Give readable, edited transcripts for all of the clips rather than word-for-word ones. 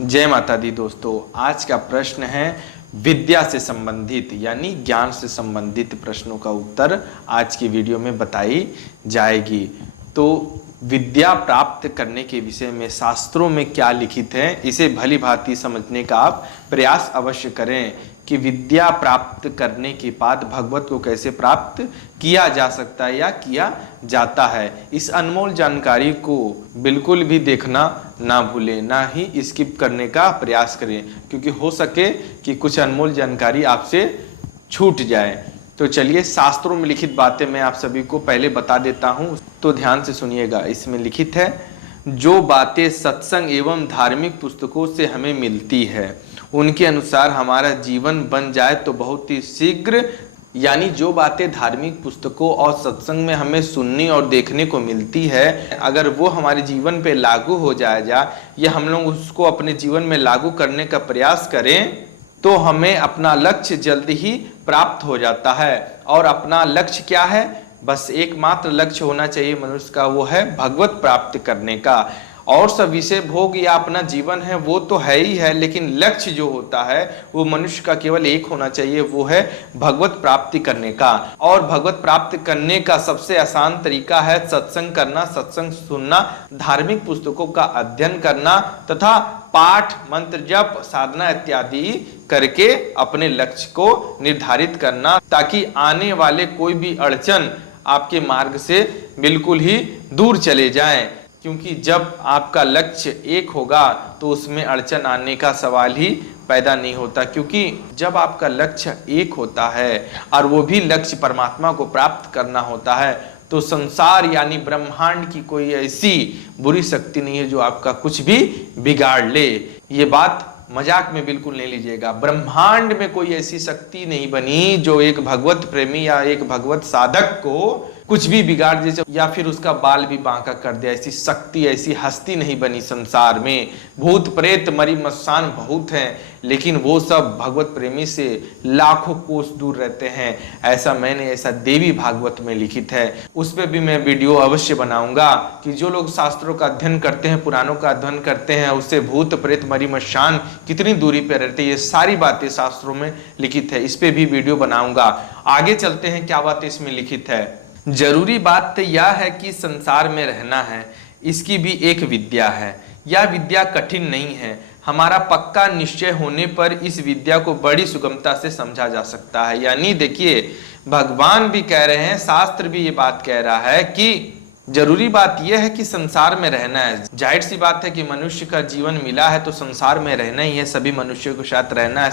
जय माता दी दोस्तों। आज का प्रश्न है विद्या से संबंधित यानी ज्ञान से संबंधित प्रश्नों का उत्तर आज की वीडियो में बताई जाएगी। तो विद्या प्राप्त करने के विषय में शास्त्रों में क्या लिखित है, इसे भली भांति समझने का आप प्रयास अवश्य करें कि विद्या प्राप्त करने के बाद भगवत को कैसे प्राप्त किया जा सकता है या किया जाता है। इस अनमोल जानकारी को बिल्कुल भी देखना ना भूलें, ना ही स्किप करने का प्रयास करें, क्योंकि हो सके कि कुछ अनमोल जानकारी आपसे छूट जाए। तो चलिए, शास्त्रों में लिखित बातें मैं आप सभी को पहले बता देता हूँ, तो ध्यान से सुनिएगा। इसमें लिखित है, जो बातें सत्संग एवं धार्मिक पुस्तकों से हमें मिलती है उनके अनुसार हमारा जीवन बन जाए तो बहुत ही शीघ्र, यानी जो बातें धार्मिक पुस्तकों और सत्संग में हमें सुनने और देखने को मिलती है, अगर वो हमारे जीवन पे लागू हो जाए या हम लोग उसको अपने जीवन में लागू करने का प्रयास करें तो हमें अपना लक्ष्य जल्दी ही प्राप्त हो जाता है। और अपना लक्ष्य क्या है? बस एकमात्र लक्ष्य होना चाहिए मनुष्य का, वो है भगवत प्राप्त करने का। और सब विषय भोग या अपना जीवन है वो तो है ही है, लेकिन लक्ष्य जो होता है वो मनुष्य का केवल एक होना चाहिए, वो है भगवत प्राप्ति करने का। और भगवत प्राप्त करने का सबसे आसान तरीका है सत्संग करना, सत्संग सुनना, धार्मिक पुस्तकों का अध्ययन करना तथा पाठ, मंत्र, जप, साधना इत्यादि करके अपने लक्ष्य को निर्धारित करना, ताकि आने वाले कोई भी अड़चन आपके मार्ग से बिल्कुल ही दूर चले जाएं। क्योंकि जब आपका लक्ष्य एक होगा तो उसमें अड़चन आने का सवाल ही पैदा नहीं होता, क्योंकि जब आपका लक्ष्य एक होता है और वो भी लक्ष्य परमात्मा को प्राप्त करना होता है, तो संसार यानी ब्रह्मांड की कोई ऐसी बुरी शक्ति नहीं है जो आपका कुछ भी बिगाड़ ले। ये बात मजाक में बिल्कुल नहीं लीजिएगा। ब्रह्मांड में कोई ऐसी शक्ति नहीं बनी जो एक भगवत प्रेमी या एक भगवत साधक को कुछ भी बिगाड़ दे या फिर उसका बाल भी बांका कर दे। ऐसी शक्ति, ऐसी हस्ती नहीं बनी संसार में। भूत प्रेत मरी मसान बहुत हैं, लेकिन वो सब भगवत प्रेमी से लाखों कोस दूर रहते हैं। ऐसा देवी भागवत में लिखित है। उस पर भी मैं वीडियो अवश्य बनाऊंगा कि जो लोग शास्त्रों का अध्ययन करते हैं, पुराणों का अध्ययन करते हैं, उससे भूत प्रेत मरी मसान कितनी दूरी पर रहते हैं, ये सारी बातें शास्त्रों में लिखित है। इस पे भी वीडियो बनाऊंगा। आगे चलते हैं, क्या बातें इसमें लिखित है। जरूरी बात तो यह है कि संसार में रहना है, इसकी भी एक विद्या है। यह विद्या कठिन नहीं है। हमारा पक्का निश्चय होने पर इस विद्या को बड़ी सुगमता से समझा जा सकता है। यानी देखिए, भगवान भी कह रहे हैं, शास्त्र भी ये बात कह रहा है कि जरूरी बात यह है कि संसार में रहना है। जाहिर सी बात है कि मनुष्य का जीवन मिला है तो संसार में रहना ही है, सभी मनुष्यों के साथ रहना है,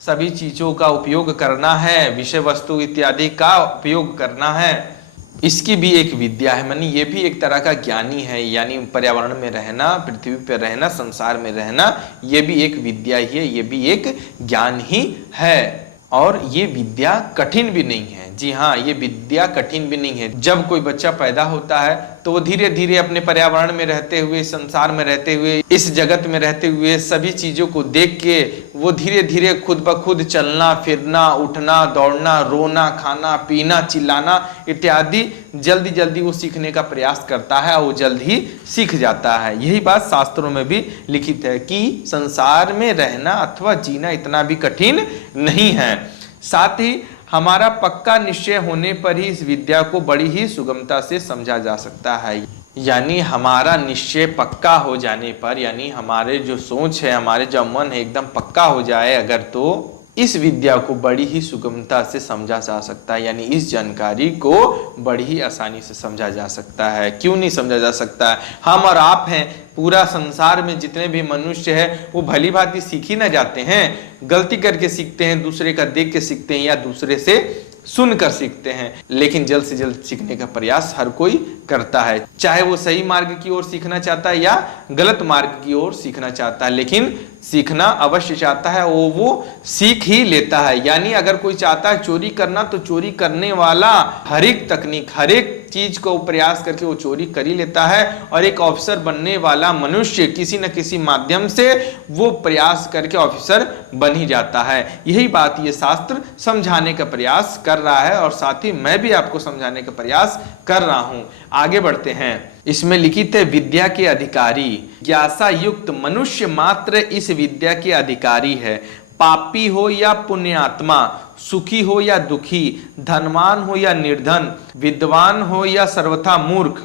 सभी चीजों का उपयोग करना है, विषय वस्तु इत्यादि का उपयोग करना है। इसकी भी एक विद्या है, मानी ये भी एक तरह का ज्ञानी है। यानी पर्यावरण में रहना, पृथ्वी पर रहना, संसार में रहना, ये भी एक विद्या ही है, ये भी एक ज्ञान ही है। और ये विद्या कठिन भी नहीं है। जी हाँ, ये विद्या कठिन भी नहीं है। जब कोई बच्चा पैदा होता है तो वो धीरे धीरे अपने पर्यावरण में रहते हुए, संसार में रहते हुए, इस जगत में रहते हुए सभी चीजों को देख के वो धीरे धीरे खुद ब खुद चलना फिरना, उठना, दौड़ना, रोना, खाना, पीना, चिल्लाना इत्यादि जल्दी जल्दी वो सीखने का प्रयास करता है और वो जल्द ही सीख जाता है। यही बात शास्त्रों में भी लिखित है कि संसार में रहना अथवा जीना इतना भी कठिन नहीं है। साथ ही हमारा पक्का निश्चय होने पर ही इस विद्या को बड़ी ही सुगमता से समझा जा सकता है। यानी हमारा निश्चय पक्का हो जाने पर, यानी हमारे जो सोच है, हमारे जो मन है एकदम पक्का हो जाए अगर, तो इस विद्या को बड़ी ही सुगमता से समझा जा सकता है। यानी इस जानकारी को बड़ी ही आसानी से समझा जा सकता है। क्यों नहीं समझा जा सकता है? हम और आप हैं, पूरा संसार में जितने भी मनुष्य हैं वो भली भांति सीख ही ना जाते हैं, गलती करके सीखते हैं, दूसरे का देख के सीखते हैं या दूसरे से सुनकर सीखते हैं। लेकिन जल्द से जल्द सीखने का प्रयास हर कोई करता है, चाहे वो सही मार्ग की ओर सीखना चाहता है या गलत मार्ग की ओर सीखना चाहता है, लेकिन सीखना अवश्य चाहता है, वो सीख ही लेता है। यानी अगर कोई चाहता है चोरी करना तो चोरी करने वाला हर एक तकनीक, हर एक चीज को प्रयास करके वो चोरी कर ही लेता है। और एक ऑफिसर बनने वाला मनुष्य किसी न किसी माध्यम से वो प्रयास करके ऑफिसर बन ही जाता है। यही बात ये शास्त्र समझाने का प्रयास कर रहा है और साथ ही मैं भी आपको समझाने का प्रयास कर रहा हूं। आगे बढ़ते हैं। इसमें लिखित है विद्या के अधिकारी, जिज्ञासा युक्त मनुष्य मात्र इस विद्या के अधिकारी है। पापी हो या पुण्यात्मा, सुखी हो या दुखी, धनवान हो या निर्धन, विद्वान हो या सर्वथा मूर्ख,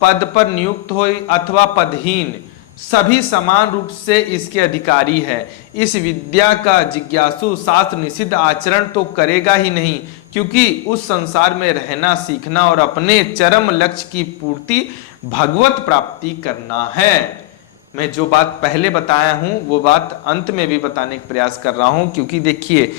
पद पर नियुक्त हो अथवा पदहीन, सभी समान रूप से इसके अधिकारी है। इस विद्या का जिज्ञासु शास्त्र निषिद्ध आचरण तो करेगा ही नहीं, क्योंकि उस संसार में रहना सीखना और अपने चरम लक्ष्य की पूर्ति भगवत प्राप्ति करना है। मैं जो बात पहले बताया हूं वो बात अंत में भी बताने का प्रयास कर रहा हूं, क्योंकि देखिए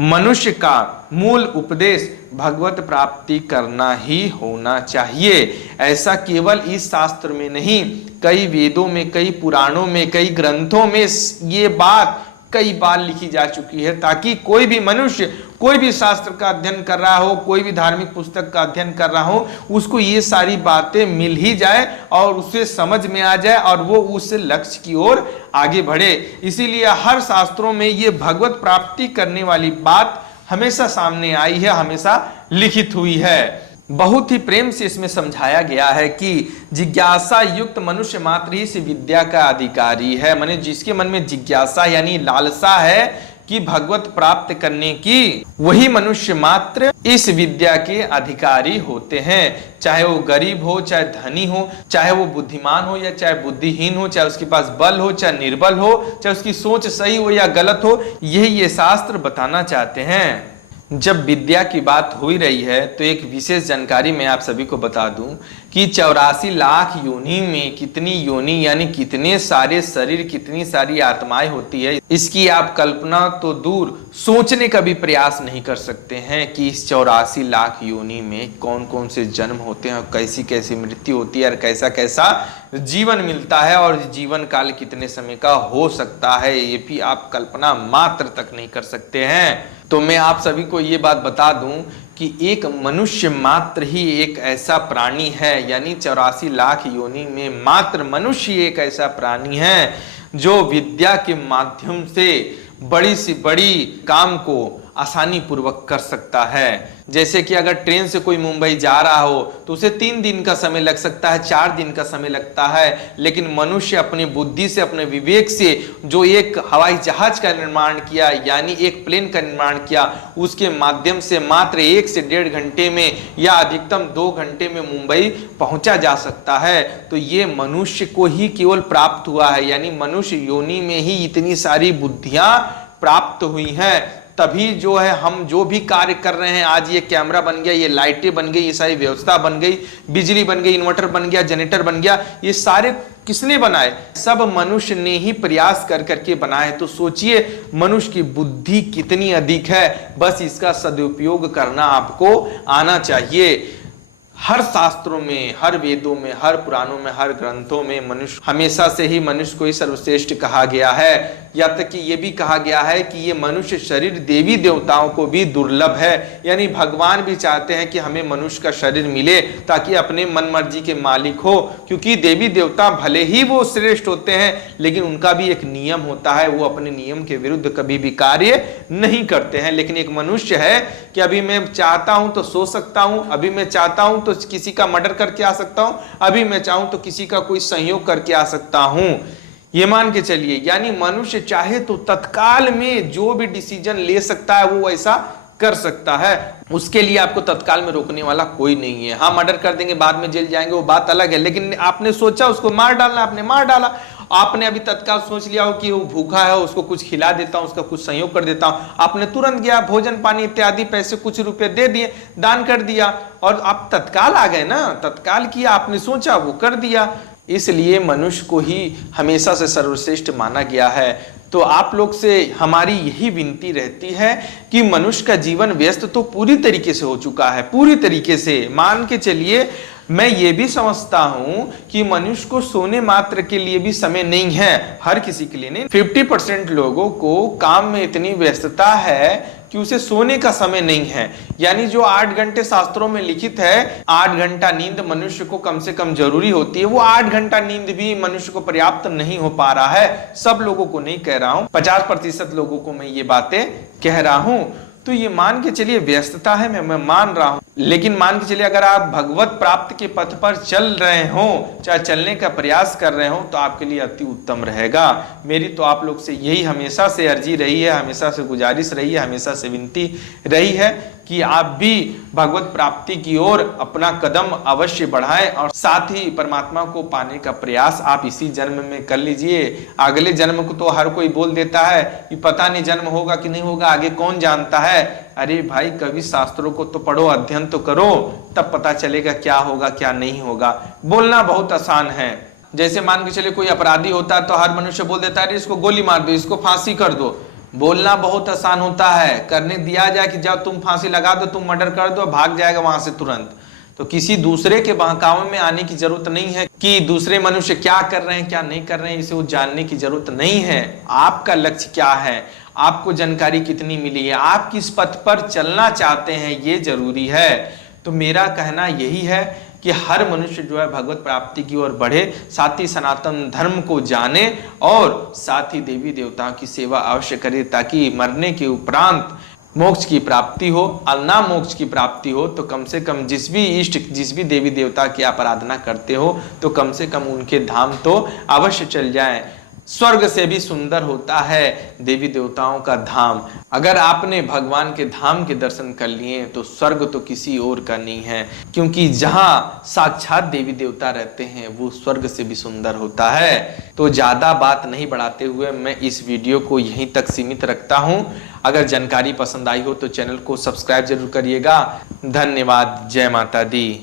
मनुष्य का मूल उपदेश भगवत प्राप्ति करना ही होना चाहिए। ऐसा केवल इस शास्त्र में नहीं, कई वेदों में, कई पुराणों में, कई ग्रंथों में ये बात कई बार लिखी जा चुकी है, ताकि कोई भी मनुष्य कोई भी शास्त्र का अध्ययन कर रहा हो, कोई भी धार्मिक पुस्तक का अध्ययन कर रहा हो, उसको ये सारी बातें मिल ही जाए और उसे समझ में आ जाए और वो उस लक्ष्य की ओर आगे बढ़े। इसीलिए हर शास्त्रों में ये भगवत प्राप्ति करने वाली बात हमेशा सामने आई है, हमेशा लिखित हुई है। बहुत ही प्रेम से इसमें समझाया गया है कि जिज्ञासा युक्त मनुष्य मात्र ही इस विद्या का अधिकारी है। माने जिसके मन में जिज्ञासा यानी लालसा है कि भगवत प्राप्त करने की, वही मनुष्य मात्र इस विद्या के अधिकारी होते हैं। चाहे वो गरीब हो, चाहे धनी हो, चाहे वो बुद्धिमान हो या चाहे बुद्धिहीन हो, चाहे उसके पास बल हो चाहे निर्बल हो, चाहे उसकी सोच सही हो या गलत हो, यही ये शास्त्र बताना चाहते हैं। जब विद्या की बात हो ही रही है तो एक विशेष जानकारी मैं आप सभी को बता दूं कि 84 लाख योनि में कितनी योनि यानी कितने सारे शरीर, कितनी सारी आत्माएं होती है, इसकी आप कल्पना तो दूर, सोचने का भी प्रयास नहीं कर सकते हैं कि इस 84 लाख योनि में कौन कौन से जन्म होते हैं और कैसी कैसी मृत्यु होती है और कैसा कैसा जीवन मिलता है और जीवन काल कितने समय का हो सकता है, ये भी आप कल्पना मात्र तक नहीं कर सकते हैं। तो मैं आप सभी को ये बात बता दूं कि एक मनुष्य मात्र ही एक ऐसा प्राणी है, यानी 84 लाख योनि में मात्र मनुष्य एक ऐसा प्राणी है जो विद्या के माध्यम से बड़ी से बड़ी काम को आसानी पूर्वक कर सकता है। जैसे कि अगर ट्रेन से कोई मुंबई जा रहा हो तो उसे 3 दिन का समय लग सकता है, 4 दिन का समय लगता है, लेकिन मनुष्य अपनी बुद्धि से, अपने विवेक से जो एक हवाई जहाज का निर्माण किया यानी एक प्लेन का निर्माण किया, उसके माध्यम से मात्र 1 से 1.5 घंटे में या अधिकतम 2 घंटे में मुंबई पहुंचा जा सकता है। तो ये मनुष्य को ही केवल प्राप्त हुआ है, यानी मनुष्य योनि में ही इतनी सारी बुद्धियां प्राप्त हुई हैं। तभी जो है हम जो भी कार्य कर रहे हैं, आज ये कैमरा बन गया, ये लाइटें बन गई, ये सारी व्यवस्था बन गई, बिजली बन गई, इन्वर्टर बन गया, जनरेटर बन गया, ये सारे किसने बनाए? सब मनुष्य ने ही प्रयास कर करके बनाए। तो सोचिए मनुष्य की बुद्धि कितनी अधिक है, बस इसका सदुपयोग करना आपको आना चाहिए। हर शास्त्रों में, हर वेदों में, हर पुराणों में, हर ग्रंथों में मनुष्य हमेशा से ही मनुष्य को ही सर्वश्रेष्ठ कहा गया है। या तक कि ये भी कहा गया है कि ये मनुष्य शरीर देवी देवताओं को भी दुर्लभ है, यानी भगवान भी चाहते हैं कि हमें मनुष्य का शरीर मिले ताकि अपने मन मर्जी के मालिक हो, क्योंकि देवी देवता भले ही वो श्रेष्ठ होते हैं लेकिन उनका भी एक नियम होता है, वो अपने नियम के विरुद्ध कभी भी कार्य नहीं करते हैं। लेकिन एक मनुष्य है कि अभी मैं चाहता हूं तो सो सकता हूं, अभी मैं चाहता हूं तो किसी का मर्डर करके आ सकता हूं, अभी मैं चाहूं तो किसी का कोई संयोग करके आ सकता हूं, ये मान के चलिए। यानी मनुष्य चाहे तो तत्काल में जो भी डिसीजन ले सकता है वो ऐसा कर सकता है, उसके लिए आपको तत्काल में रोकने वाला कोई नहीं है। हाँ, मर्डर कर देंगे, बाद में जेल जाएंगे, वो बात अलग है, लेकिन आपने सोचा उसको मार डालना, आपने मार डाला। आपने अभी तत्काल सोच लिया हो कि वो भूखा है, उसको कुछ खिला देता हूं, उसका कुछ संयोग कर देता हूं, आपने तुरंत गया, भोजन पानी इत्यादि पैसे कुछ रुपए दे दिए, दान कर दिया और आप तत्काल आ गए ना, तत्काल किया, आपने सोचा वो कर दिया। इसलिए मनुष्य को ही हमेशा से सर्वश्रेष्ठ माना गया है। तो आप लोग से हमारी यही विनती रहती है कि मनुष्य का जीवन व्यस्त तो पूरी तरीके से हो चुका है, पूरी तरीके से मान के चलिए। मैं ये भी समझता हूं कि मनुष्य को सोने मात्र के लिए भी समय नहीं है, हर किसी के लिए नहीं। 50% लोगों को काम में इतनी व्यस्तता है कि उसे सोने का समय नहीं है। यानी जो 8 घंटे शास्त्रों में लिखित है, 8 घंटा नींद मनुष्य को कम से कम जरूरी होती है, वो 8 घंटा नींद भी मनुष्य को पर्याप्त नहीं हो पा रहा है। सब लोगों को नहीं कह रहा हूं, 50% लोगों को मैं ये बातें कह रहा हूं। तो ये मान के चलिए व्यस्तता है, मैं मान रहा हूं, लेकिन मान के चलिए अगर आप भगवत प्राप्ति के पथ पर चल रहे हो, चाहे चलने का प्रयास कर रहे हो, तो आपके लिए अति उत्तम रहेगा। मेरी तो आप लोग से यही हमेशा से अर्जी रही है, हमेशा से गुजारिश रही है, हमेशा से विनती रही है कि आप भी भगवत प्राप्ति की ओर अपना कदम अवश्य बढ़ाएं और साथ ही परमात्मा को पाने का प्रयास आप इसी जन्म में कर लीजिए। अगले जन्म को तो हर कोई बोल देता है कि पता नहीं जन्म होगा कि नहीं होगा, आगे कौन जानता है। अरे भाई, कभी शास्त्रों को तो पढ़ो, अध्ययन तो करो, तब पता चलेगा क्या होगा क्या नहीं होगा। बोलना बहुत आसान है। जैसे मान के चले कोई अपराधी होता है तो हर मनुष्य बोल देता है अरे इसको गोली मार दो, इसको फांसी कर दो। बोलना बहुत आसान होता है, करने दिया जाए कि जाओ तुम फांसी लगा दो, तुम मर्डर कर दो, भाग जाएगा वहां से तुरंत। तो किसी दूसरे के बहकावे में आने की जरूरत नहीं है कि दूसरे मनुष्य क्या कर रहे हैं क्या नहीं कर रहे हैं, इसे वो जानने की जरूरत नहीं है। आपका लक्ष्य क्या है, आपको जानकारी कितनी मिली है, आप किस पथ पर चलना चाहते हैं, ये जरूरी है। तो मेरा कहना यही है कि हर मनुष्य जो है भगवत प्राप्ति की ओर बढ़े, साथ ही सनातन धर्म को जाने और साथ ही देवी देवताओं की सेवा अवश्य करे, ताकि मरने के उपरांत मोक्ष की प्राप्ति हो। और ना मोक्ष की प्राप्ति हो तो कम से कम जिस भी देवी देवता की आप आराधना करते हो, तो कम से कम उनके धाम तो अवश्य चल जाएं। स्वर्ग से भी सुंदर होता है देवी देवताओं का धाम। अगर आपने भगवान के धाम के दर्शन कर लिए तो स्वर्ग तो किसी और का नहीं है, क्योंकि जहां साक्षात देवी देवता रहते हैं वो स्वर्ग से भी सुंदर होता है। तो ज्यादा बात नहीं बढ़ाते हुए मैं इस वीडियो को यहीं तक सीमित रखता हूं। अगर जानकारी पसंद आई हो तो चैनल को सब्सक्राइब जरूर करिएगा। धन्यवाद। जय माता दी।